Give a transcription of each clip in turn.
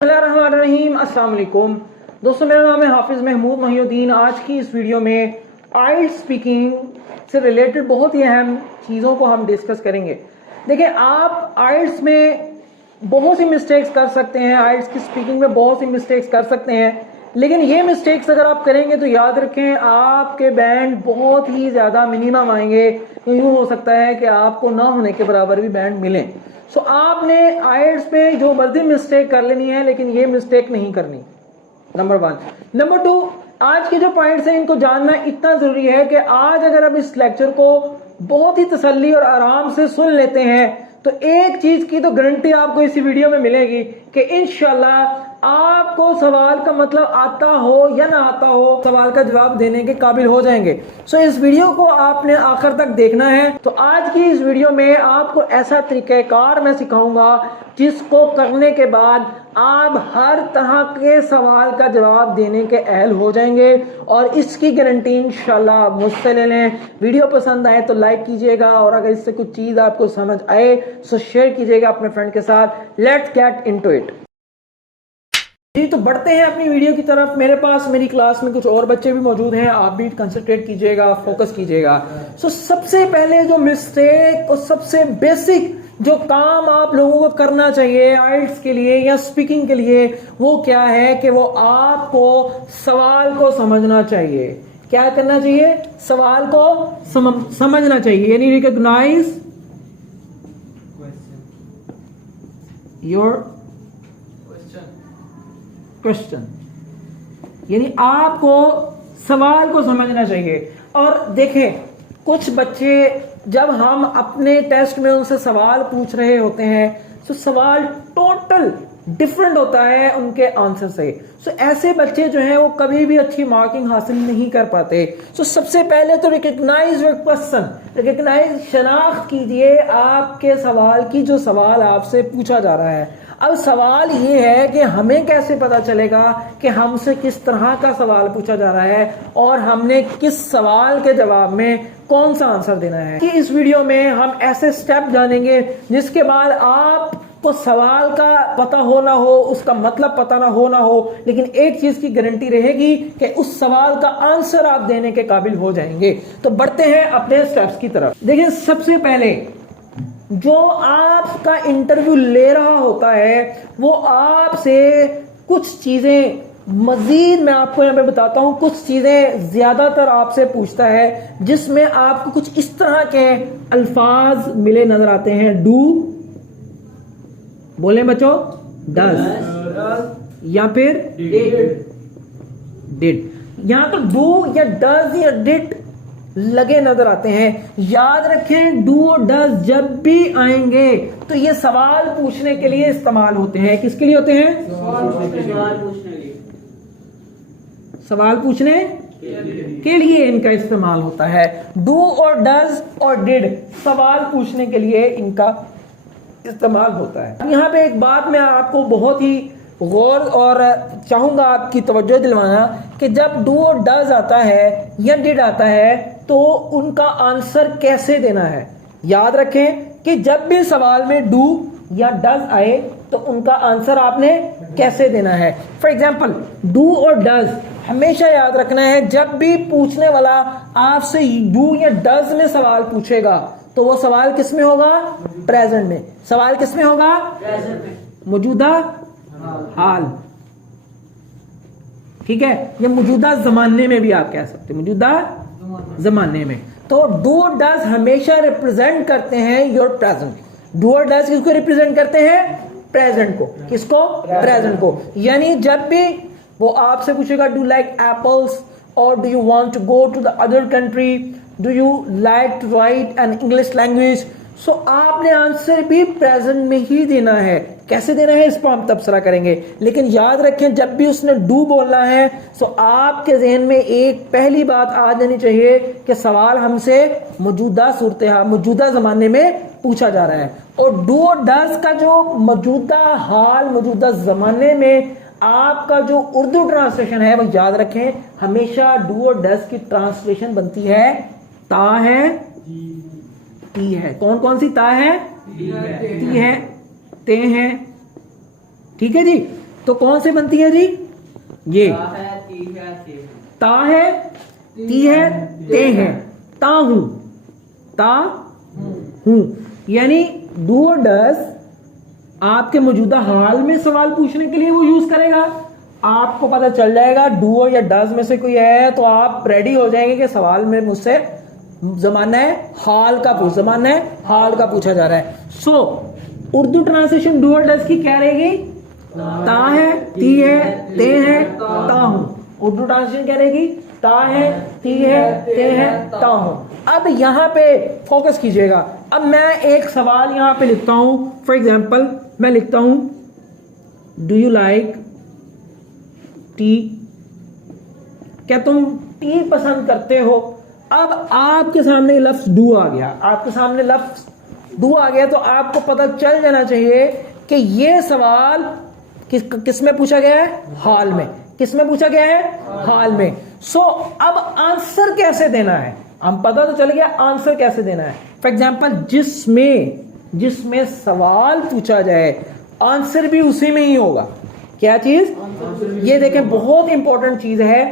बिस्मिल्लाहिर्रहमानिर्रहीम। अस्सलाम वालेकुम दोस्तों, मेरा नाम है हाफिज़ महमूद महिउद्दीन। आज की इस वीडियो में आइल्स स्पीकिंग से रिलेटेड बहुत ही अहम चीज़ों को हम डिस्कस करेंगे। देखिए, आप आइल्स में बहुत सी मिस्टेक्स कर सकते हैं, आइल्स की स्पीकिंग में बहुत सी मिस्टेक्स कर सकते हैं, लेकिन ये मिस्टेक्स अगर आप करेंगे तो याद रखें आपके बैंड बहुत ही ज़्यादा मिनिमम आएंगे। यूँ हो सकता है कि आपको ना होने के बराबर भी बैंड मिलें। सो आपने आइल्स में जो मर्जी मिस्टेक कर लेनी है, लेकिन ये मिस्टेक नहीं करनी, नंबर 1। नंबर 2, आज के जो पॉइंट्स हैं इनको जानना इतना जरूरी है कि आज अगर आप इस लेक्चर को बहुत ही तसल्ली और आराम से सुन लेते हैं तो एक चीज की तो गारंटी आपको इसी वीडियो में मिलेगी कि इंशाल्लाह आपको सवाल का मतलब आता हो या ना आता हो, सवाल का जवाब देने के काबिल हो जाएंगे। सो इस वीडियो को आपने आखिर तक देखना है। तो आज की इस वीडियो में आपको ऐसा तरीक़ाकार मैं सिखाऊंगा जिसको करने के बाद आप हर तरह के सवाल का जवाब देने के अहल हो जाएंगे, और इसकी गारंटी इंशाल्लाह आप मुझसे ले लें। वीडियो पसंद आए तो लाइक कीजिएगा, और अगर इससे कुछ चीज आपको समझ आए तो शेयर कीजिएगा अपने फ्रेंड के साथ। Let's get into it. जी, तो बढ़ते हैं अपनी वीडियो की तरफ। मेरे पास मेरी क्लास में कुछ और बच्चे भी मौजूद हैं, आप भी कंसंट्रेट कीजिएगा, फोकस कीजिएगा। सो सबसे पहले जो मिस्टेक और सबसे बेसिक जो काम आप लोगों को करना चाहिए आइल्स के लिए या स्पीकिंग के लिए, वो क्या है कि वो आपको सवाल को समझना चाहिए। क्या करना चाहिए? सवाल को समझना चाहिए, यानी रिकॉग्नाइज योर क्वेश्चन, यानी आपको सवाल को समझना चाहिए। और देखें, कुछ बच्चे जब हम अपने टेस्ट में उनसे सवाल पूछ रहे होते हैं तो सवाल टोटल डिफरेंट होता है उनके आंसर से। सो ऐसे बच्चे जो हैं वो कभी भी अच्छी मार्किंग हासिल नहीं कर पाते। सो सबसे पहले तो रिकग्नाइज योर क्वेश्चन, रिकग्नाइज, शनाख्त कीजिए आपके सवाल की, जो सवाल आपसे पूछा जा रहा है। अब सवाल ये है कि हमें कैसे पता चलेगा कि हमसे किस तरह का सवाल पूछा जा रहा है और हमने किस सवाल के जवाब में कौन सा आंसर देना है। कि इस वीडियो में हम ऐसे स्टेप जानेंगे जिसके बाद आपको सवाल का पता हो ना हो, उसका मतलब पता ना हो, लेकिन एक चीज की गारंटी रहेगी कि उस सवाल का आंसर आप देने के काबिल हो जाएंगे। तो बढ़ते हैं अपने स्टेप्स की तरफ। देखिए, सबसे पहले जो आपका इंटरव्यू ले रहा होता है वो आपसे कुछ चीजें मजीद, मैं आपको यहां पे बताता हूं, कुछ चीजें ज्यादातर आपसे पूछता है जिसमें आपको कुछ इस तरह के अल्फाज मिले नजर आते हैं। डू, बोले बच्चों, डज, या फिर डिड। यहां तो डू या डज या डिड लगे नजर आते हैं। याद रखें, डू और डज जब भी आएंगे तो ये सवाल पूछने के लिए इस्तेमाल होते हैं। किसके लिए होते हैं? सवाल पूछने के लिए इनका इस्तेमाल होता है। डू और डज और डिड सवाल पूछने के लिए इनका इस्तेमाल होता है। यहां पे एक बात मैं आपको बहुत ही गौर और चाहूंगा आपकी तवज्जो दिलवाना कि जब डू और डज आता है या डिड आता है तो उनका आंसर कैसे देना है। याद रखें कि जब भी सवाल में डू या डज आए तो उनका आंसर आपने कैसे देना है। फॉर एग्जाम्पल, डू और डज हमेशा याद रखना है, जब भी पूछने वाला आपसे डू या डज में सवाल पूछेगा तो वो सवाल किस में होगा? प्रेजेंट में। सवाल किस में होगा? प्रेजेंट में, मौजूदा हाल। ठीक है, ये मौजूदा जमाने में भी आप कह सकते हैं, मौजूदा जमाने में। तो डू और डज हमेशा रिप्रेजेंट करते हैं योर प्रेजेंट। डू और डज किसको रिप्रेजेंट करते हैं? प्रेजेंट को। किसको? प्रेजेंट को। यानी जब भी वो आपसे पूछेगा डू लाइक एप्पल्स और do you want to go to the other country, do you like to write an English language, so आपने आंसर भी प्रेजेंट में ही देना है। कैसे देना है इस पर हम तबसरा करेंगे, लेकिन याद रखें जब भी उसने डू बोलना है तो आपके जहन में एक पहली बात आ जानी चाहिए कि सवाल हमसे मौजूदा सूरत हाल, मौजूदा जमाने में पूछा जा रहा है। और डू और डज का जो मौजूदा हाल, मौजूदा जमाने में आपका जो उर्दू ट्रांसलेशन है वो याद रखें, हमेशा डू और डज की ट्रांसलेशन बनती है ता है, ती है। कौन कौन सी ता है? ती है, ते हैं। ठीक है जी। तो कौन से बनती है जी? ये ता है, ती है, ते है, ता हूं, ता हूं। यानी डू और डस आपके मौजूदा हाल में सवाल पूछने के लिए वो यूज करेगा। आपको पता चल जाएगा डू और या डस में से कोई है तो आप रेडी हो जाएंगे कि सवाल में मुझसे जमाना है हाल का पूछा जा रहा है। सो उर्दू ट्रांसलेशन डू और डस की क्या रहेगी? ता है, ती है, ते है, ता हूं। उर्दू ट्रांसलेशन क्या रहेगी? ता है, ती है, ते है, ता हूं। अब यहां पे फोकस कीजिएगा। अब मैं एक सवाल यहां पे लिखता हूं। फॉर एग्जाम्पल मैं लिखता हूं डू यू लाइक टी? क्या तुम टी पसंद करते हो? अब आपके सामने लफ्ज डू आ गया, तो आपको पता चल जाना चाहिए कि ये सवाल किस में पूछा गया है? हाल में। किस में पूछा गया है? हाल में। सो अब आंसर कैसे देना है? हम पता तो चल गया आंसर कैसे देना है। फॉर एग्जाम्पल जिसमें सवाल पूछा जाए आंसर भी उसी में ही होगा। क्या चीज? ये देखें, बहुत इंपॉर्टेंट चीज है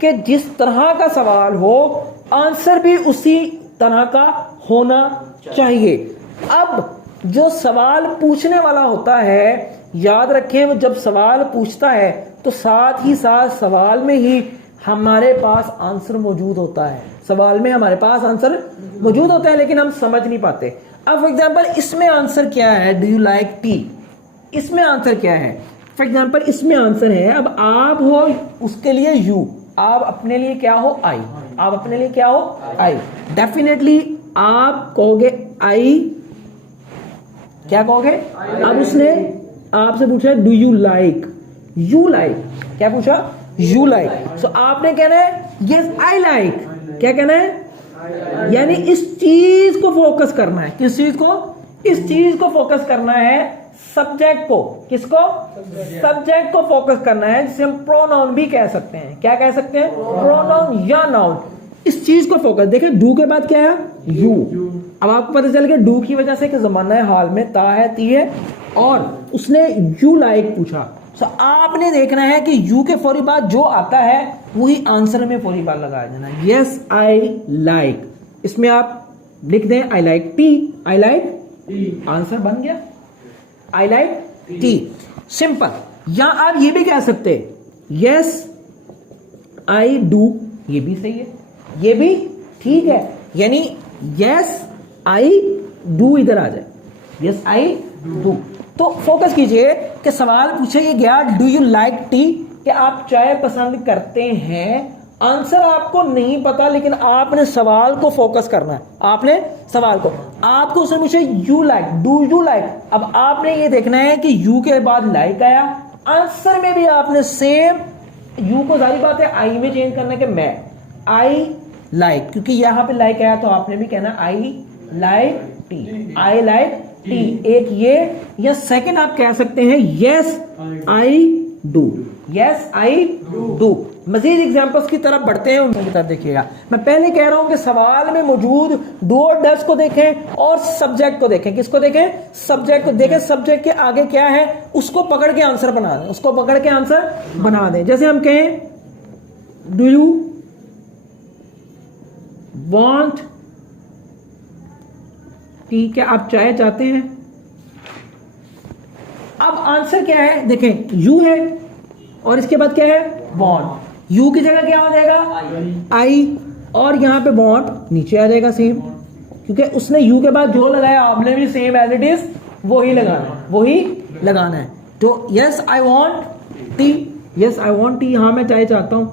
कि जिस तरह का सवाल हो आंसर भी उसी तरह का होना चाहिए। अब जो सवाल पूछने वाला होता है, याद रखें, वो जब सवाल पूछता है तो साथ ही साथ सवाल में ही हमारे पास आंसर मौजूद होता है। लेकिन हम समझ नहीं पाते। अब फॉर एग्जाम्पल इसमें आंसर क्या है? Do you like T? इसमें आंसर क्या है? फॉर एग्जाम्पल इसमें आंसर है, अब आप हो उसके लिए यू, आप अपने लिए क्या हो? आई। डेफिनेटली आप कहोगे आई। क्या कहोगे? अब उसने आपसे पूछा डू यू लाइक? क्या पूछा? You like. सो आपने कहना है यस आई लाइक। क्या कहना है? यानी इस चीज को फोकस करना है। किस चीज को? इस चीज को फोकस करना है, सब्जेक्ट को। किसको? सब्जेक्ट को फोकस करना है, जिसे हम प्रोनाउन भी कह सकते हैं। क्या कह सकते हैं? प्रोनाउन या नाउन। इस चीज को फोकस। देखें डू के बाद क्या है? यू। अब आपको पता चल गया डू की वजह से कि जमाना है हाल में, ता है, ती है, और उसने यू लाइक पूछा। सो आपने देखना है कि यू के फौरी बाद जो आता है वही आंसर में फौरी बाद लगा देना। यस आई लाइक, इसमें आप लिख दें आई like tea, I like T, answer बन गया आई लाइक टी। सिंपल। या आप ये भी कह सकते यस आई डू, ये भी सही है, ये भी ठीक है। यानी यस आई डू इधर आ जाए, यस आई डू। तो फोकस कीजिए कि सवाल पूछे गया डू यू लाइक टी, कि आप चाय पसंद करते हैं। आंसर आपको नहीं पता, लेकिन आपने सवाल को फोकस करना है। आपने सवाल को, आपको उसने पूछे you like, do you like. अब आपने ये देखना है कि यू के बाद लाइक आया, आंसर में भी आपने सेम यू को, जारी बात है, आई में चेंज करना है कि मैं आई लाइक, क्योंकि यहां पे लाइक आया तो आपने भी कहना I like tea, I like tea. एक ये, या सेकंड आप कह सकते हैं yes I do, yes I do. मजीद एग्जांपल्स की तरफ बढ़ते हैं, उनकी तरफ देखिएगा। मैं पहले कह रहा हूं कि सवाल में मौजूद डू और डस को देखें और सब्जेक्ट को देखें। किसको देखें? सब्जेक्ट को देखें। सब्जेक्ट के आगे क्या है उसको पकड़ के आंसर बना दें, उसको पकड़ के आंसर बना दें। जैसे हम कहें डू यू वांट टी, क्या आप चाय चाहते हैं? अब आंसर क्या है? देखें यू है और इसके बाद क्या है? वांट। यू की जगह क्या हो जाएगा? आई, और यहां पे वांट नीचे आ जाएगा सेम, क्योंकि उसने यू के बाद जो लगाया आपने भी सेम एज इट इज वही लगाना है। तो yes I want T, yes I want T, हाँ मैं चाय चाहता हूं,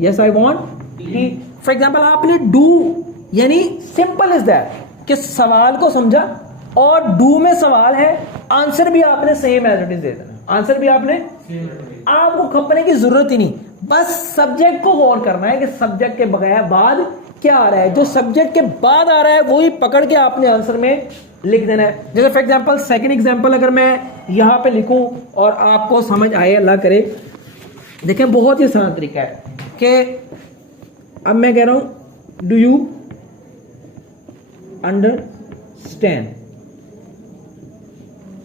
yes I want T. For example आपने डू, यानी सिंपल इज दैट कि सवाल को समझा और डू में सवाल है, आंसर भी आपने सेम एज इट इज दे देना। आंसर भी आपने, आपको खपने की जरूरत ही नहीं, बस सब्जेक्ट को गौर करना है कि सब्जेक्ट के बगैर बाद क्या आ रहा है। जो सब्जेक्ट के बाद आ रहा है वही पकड़ के आपने आंसर में लिख देना है। जैसे फॉर एग्जांपल सेकंड एग्जांपल अगर मैं यहां पे लिखूं और आपको समझ आए, अल्लाह करे, देखें बहुत ही आसान तरीका है कि अब मैं कह रहा हूं डू यू अंडरस्टैंड,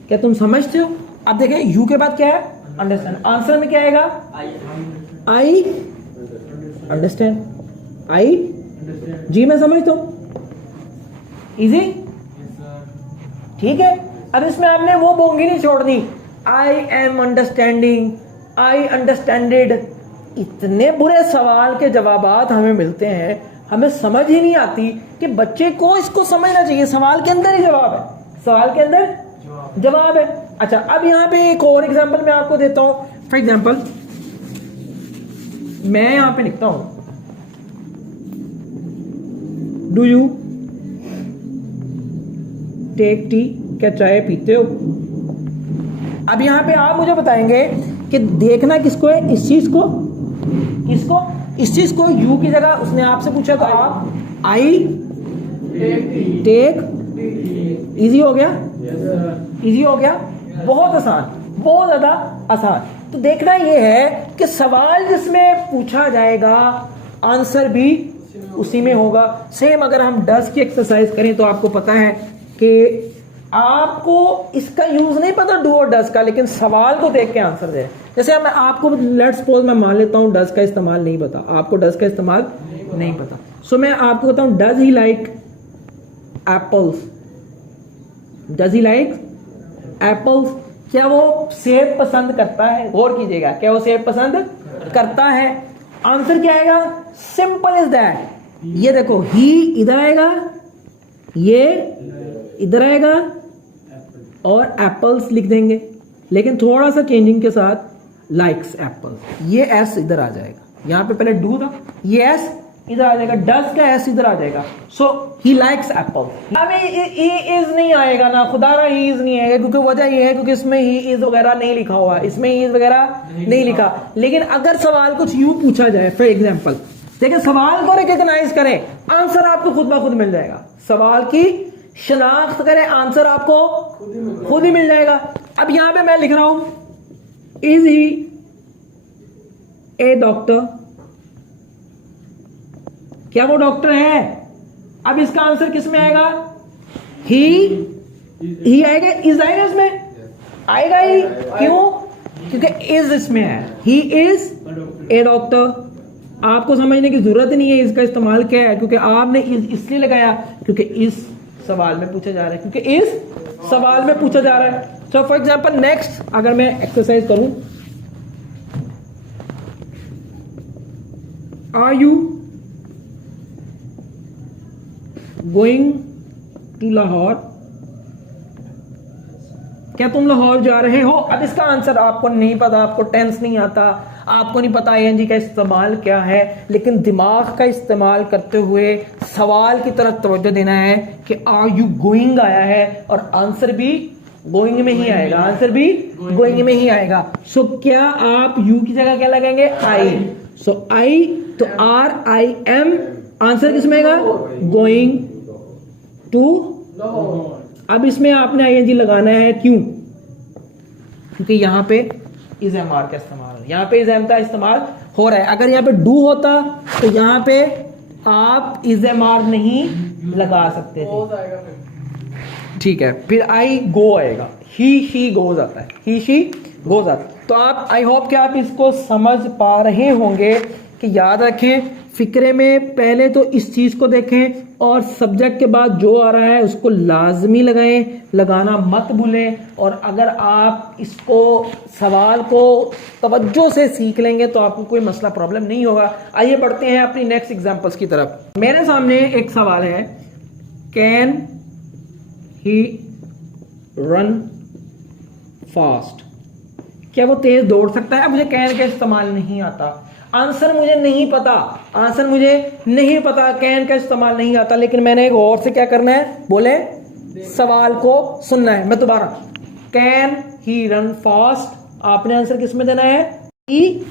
क्या तुम समझते हो? अब देखें यू के बाद क्या है? अंडरस्टैंड। आंसर में क्या आएगा? आई अंडरस्टैंड, आई जी मैं समझता हूं, इजी, ठीक है। अब इसमें आपने वो बोंगी नहीं छोड़नी, आई एम अंडरस्टैंडिंग, आई अंडरस्टैंडेड। इतने बुरे सवाल के जवाबात हमें मिलते हैं, हमें समझ ही नहीं आती कि बच्चे को इसको समझना चाहिए। सवाल के अंदर ही जवाब है, सवाल के अंदर जवाब है। अच्छा, अब यहां पे एक और एग्जांपल मैं आपको देता हूं। फॉर एग्जांपल मैं यहां पे लिखता हूं, डू यू टेक टी, क्या चाय पीते हो? अब यहां पे आप मुझे बताएंगे कि देखना किसको है, इस चीज को, किसको, इस चीज को। यू की जगह उसने आपसे पूछा तो आप आई टेक, इजी हो गया, इजी हो गया, बहुत आसान, बहुत ज्यादा आसान। तो देखना यह है कि सवाल जिसमें पूछा जाएगा आंसर भी उसी में होगा। सेम अगर हम डज की एक्सरसाइज करें तो आपको पता है कि आपको इसका यूज नहीं पता डू और डज का, लेकिन सवाल को देख के आंसर दे। जैसे मैं आपको लेट्स सपोज मैं मान लेता हूं डज का इस्तेमाल नहीं पता, आपको डज का इस्तेमाल नहीं पता, सो मैं आपको बताऊं does he like apples, does he like apples, क्या वो सेब पसंद करता है? गौर कीजिएगा, क्या वो सेब पसंद करता है? आंसर क्या आएगा? Simple is that. ये देखो, ही इधर आएगा, ये इधर आएगा और एप्पल्स लिख देंगे, लेकिन थोड़ा सा चेंजिंग के साथ, लाइक्स एप्पल्स। ये एस इधर आ जाएगा, यहां पे पहले डू था, ये एस इधर आ जाएगा, डज का एस इधर आ जाएगा। सो ही लाइक्स एप्पल। अब ही इज नहीं आएगा ना, खुदारा ही इज नहीं आएगा, क्योंकि वजह ये है क्योंकि इसमें ही इज वगैरह नहीं लिखा हुआ, इसमें ही इज वगैरह नहीं लिखा। लेकिन अगर सवाल कुछ यूं पूछा जाए, फॉर एग्जाम्पल, देखिए सवाल को रिकॉग्नाइज करें, आंसर आपको खुद ब खुद मिल जाएगा। सवाल की शनाख्त करें, आंसर आपको खुद ही मिल जाएगा। अब यहां पे मैं लिख रहा हूं, इज ही ए डॉक्टर, क्या वो डॉक्टर है? अब इसका आंसर किस में आएगा? ही आएगा, इज आएगा, इसमें आएगा ही। क्यों? क्योंकि इज इसमें है, ही इज ए डॉक्टर। आपको समझने की जरूरत नहीं है इसका इस्तेमाल क्या है, क्योंकि आपने इज इसलिए लगाया क्योंकि इस सवाल में पूछा जा रहा है, क्योंकि इस सवाल में पूछा जा रहा है। सो फॉर एग्जांपल नेक्स्ट अगर मैं एक्सरसाइज करूं, are you going to Lahore, क्या तुम लाहौर जा रहे हो? अब इसका आंसर आपको नहीं पता, आपको टेंस नहीं आता, आपको नहीं पता आईएनजी का इस्तेमाल क्या है, लेकिन दिमाग का इस्तेमाल करते हुए सवाल की तरफ तवज्जो देना है कि आर यू गोइंग आया है और आंसर भी गोइंग में ही आएगा, आंसर भी गोइंग में ही आएगा। सो क्या आप यू की जगह क्या लगाएंगे? आई। सो आई, तो आर आई एम, आंसर किस में आएगा? Going to. अब इसमें आपने आईएनजी लगाना है, क्यों? क्योंकि यहां पे इज एम आर का इस्तेमाल, यहां पे इज एम का इस्तेमाल हो रहा है। अगर यहां पे डू होता तो यहां पे आप इज एम आर नहीं लगा सकते थे, ठीक है। फिर आई गो आएगा, ही शी गोज आता है, ही शी गोज आता है। तो आप, आई होप कि आप इसको समझ पा रहे होंगे कि याद रखें, फिक्रे में पहले तो इस चीज को देखें और सब्जेक्ट के बाद जो आ रहा है उसको लाजमी लगाएं, लगाना मत भूलें। और अगर आप इसको सवाल को तवज्जो से सीख लेंगे तो आपको कोई मसला प्रॉब्लम नहीं होगा। आइए बढ़ते हैं अपनी नेक्स्ट एग्जांपल्स की तरफ। मेरे सामने एक सवाल है, कैन ही रन फास्ट, क्या वो तेज दौड़ सकता है? अब मुझे कैन का इस्तेमाल नहीं आता, आंसर मुझे नहीं पता, आंसर मुझे नहीं पता, कैन का इस्तेमाल नहीं आता, लेकिन मैंने एक और से क्या करना है, बोले सवाल को सुनना है। मैं दोबारा, कैन ही रन फास्ट, आपने आंसर किस में देना है? ई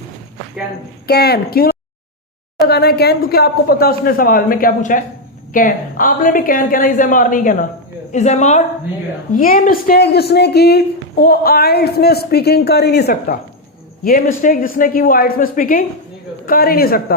कैन। क्यों लगाना है कैन? क्योंकि आपको पता उसने सवाल में क्या पूछा है, कैन। आपने भी कैन कहना, इज एम आर नहीं कहना, इज एम आर। ये मिस्टेक जिसने की वो आइल्स में स्पीकिंग कर ही नहीं सकता, ये मिस्टेक जिसने की वो आइल्स में स्पीकिंग कर ही नहीं सकता।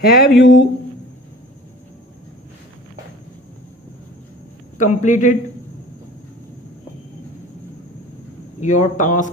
have you completed your task?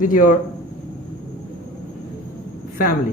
with your family.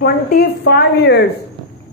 25 years,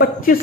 25